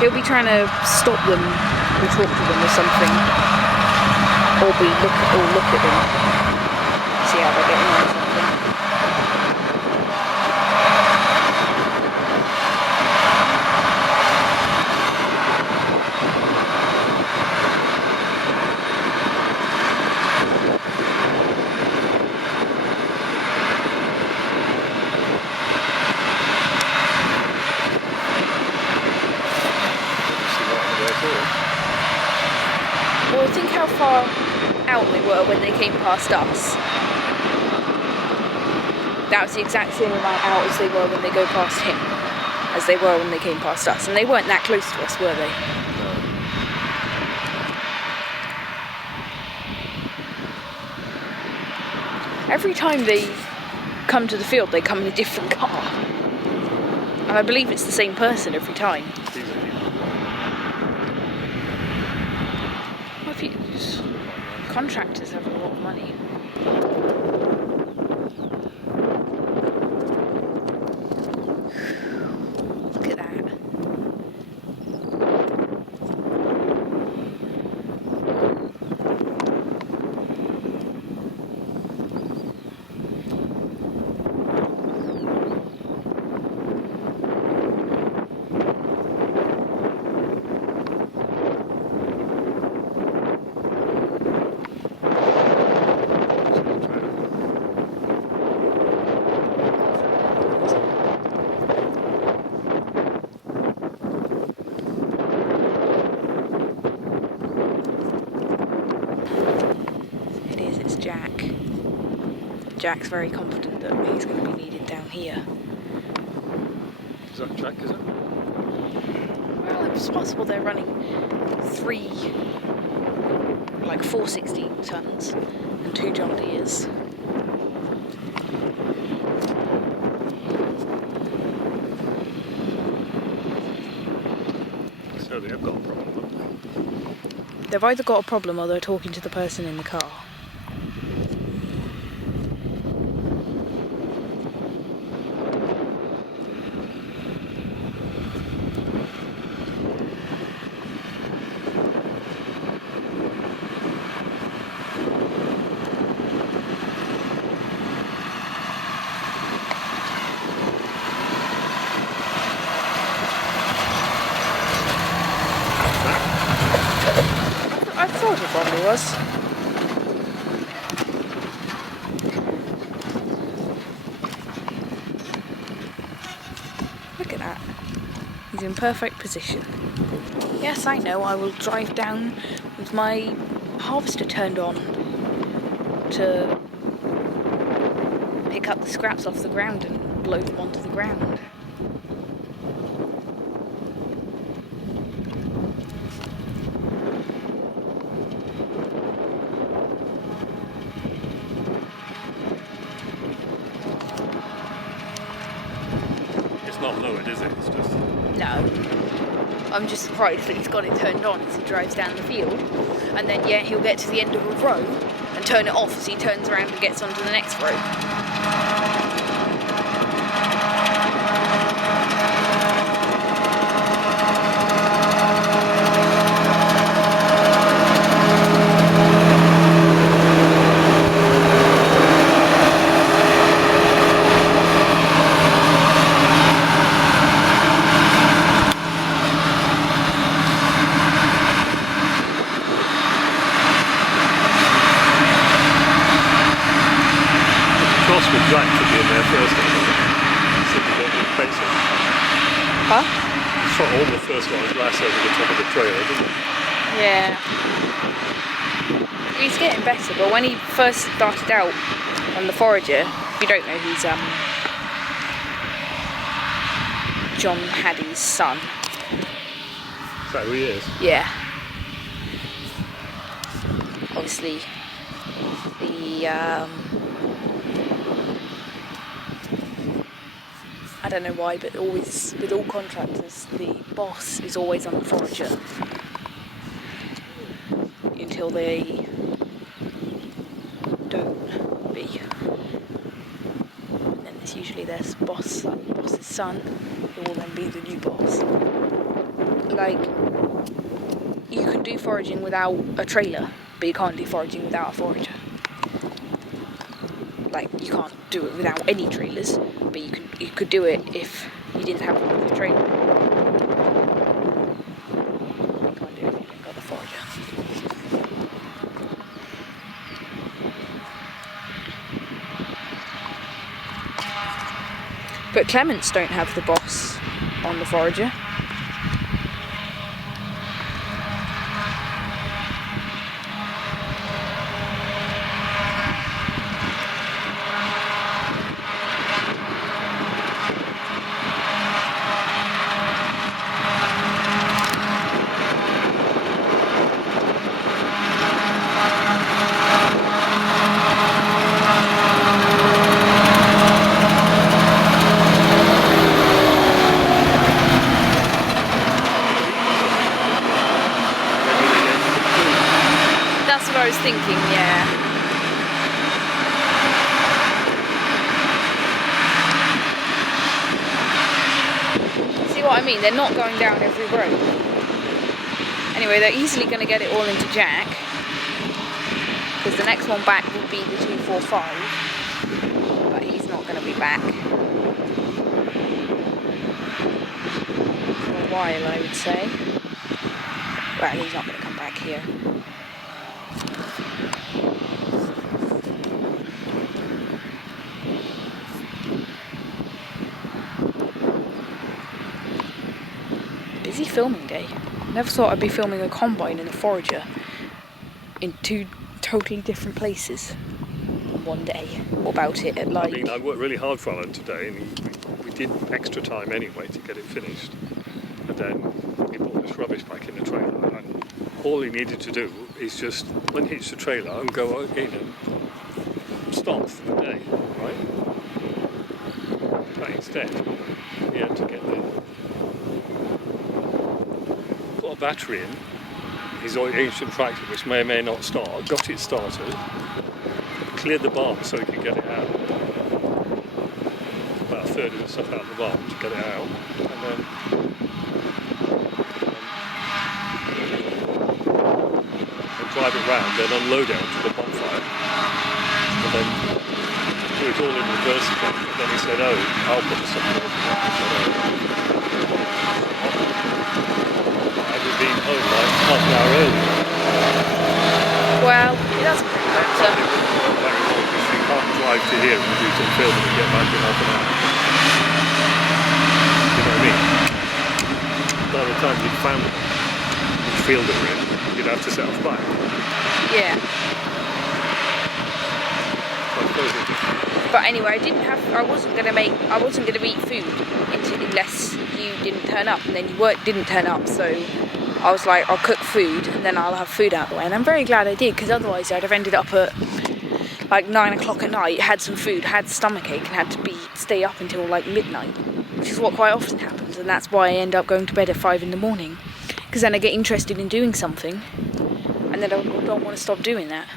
He'll be trying to stop them or talk to them or something, or look at them, see how they're getting on or something. Well, think how far out they were when they came past us. That was the exact same amount out as they were when they go past him, as they were when they came past us. And they weren't that close to us, were they? No. Every time they come to the field, they come in a different car. And I believe it's the same person every time. Contractors have a lot of money. Look at that. Jack's very confident that he's going to be needed down here. Is that a track, is it? Well, it's possible they're running 4 16 tons and 2 John Deeres. So they have got a problem, haven't they? They've either got a problem or they're talking to the person in the car. I thought it probably was. Look at that. He's in perfect position. Yes, I know, I will drive down with my harvester turned on to pick up the scraps off the ground and blow them onto the ground. Not lowered, is it? It's just... No. I'm just surprised that he's got it turned on as he drives down the field. And then, yeah, he'll get to the end of a row and turn it off as he turns around and gets onto the next row. Jack could be in there first, I think. Huh? Shot all the first one's glass over the top of the trailer, didn't it? Yeah. He's getting better, but when he first started out on the forager, if you don't know, he's John Haddie's son. Is that who he is? Yeah. Obviously, the I don't know why, but always with all contractors, the boss is always on the forager until they don't be. And then it's usually their boss's son who will then be the new boss. like, you can do foraging without a trailer, but you can't do foraging without a forager. Like, you can't do it without any trailers, but you could do it if you didn't have a trailer. You can't do it if you haven't got the forager. But Clements don't have the boss on the forager. That's what I was thinking, yeah. See what I mean? They're not going down every road. Anyway, they're easily going to get it all into Jack, because the next one back will be the 245, but he's not going to be back for a while, I would say. Well, he's not going to come back here. Busy filming day. Never thought I'd be filming a combine and a forager in two totally different places in one day. What about it at like... I mean, I worked really hard for Alan today, and we did extra time anyway to get it finished. And then he brought this rubbish back in the trailer, and all he needed to do is just unhitch the trailer and go in and stop for the day, right? But instead, he had to get the battery in his ancient tractor, which may or may not start, got it started, cleared the barn so he could get it out, about a third of the stuff out of the barn to get it out, and then drive it round, then unload it onto the bonfire, and then do it all in reverse again. And then he said, "Oh, I'll put the stuff in the been home like half an hour early." Well, it doesn't really matter. If you can't drive to here and do some filming and get back in half an hour. You know what I mean? By the time you'd found which field they were in, you'd have to set off back. Yeah. So I suppose it just... But anyway, I wasn't gonna eat food unless you didn't turn up, and then you didn't turn up, so I was like, I'll cook food and then I'll have food out of the way. And I'm very glad I did, because otherwise I'd have ended up at like 9 o'clock at night, had some food, had stomachache, and had to stay up until like midnight, which is what quite often happens, and that's why I end up going to bed at 5 in the morning, because then I get interested in doing something and then I don't want to stop doing that.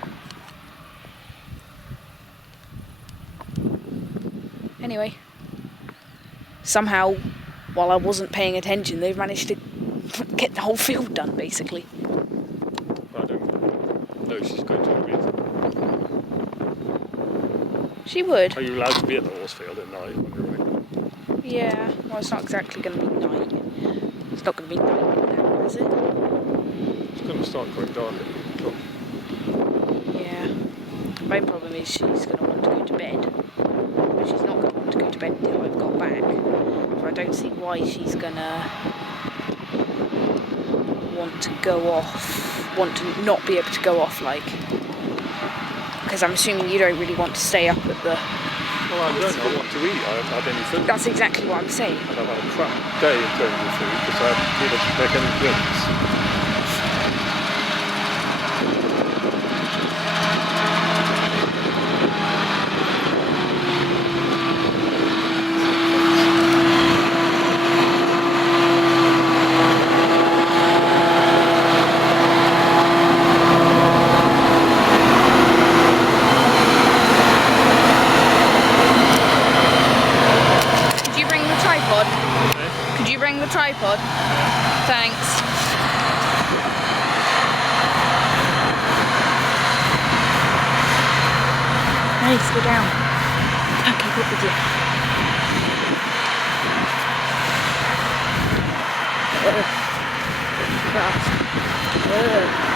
Anyway, somehow, while I wasn't paying attention, they've managed to get the whole field done, basically. I don't know she's going to agree. She would. Are you allowed to be at the horse field at night when you're away? Yeah, well, it's not exactly going to be night. It's not going to be night now, is it? It's going to start quite dark at 8 o'clock. Yeah. The main problem is she's going to want to go to bed. But she's not going to want to go to bed until I've got back. So I don't see why she's going to want to not be able to go off, like. Because I'm assuming you don't really want to stay up at the... Well, I don't know what to eat. I haven't had any food. That's exactly what I'm saying. And I've had a crap day in terms of food because I haven't been able to make any drinks. Could you bring the tripod? Thanks. down. Can't keep up with you. Fast.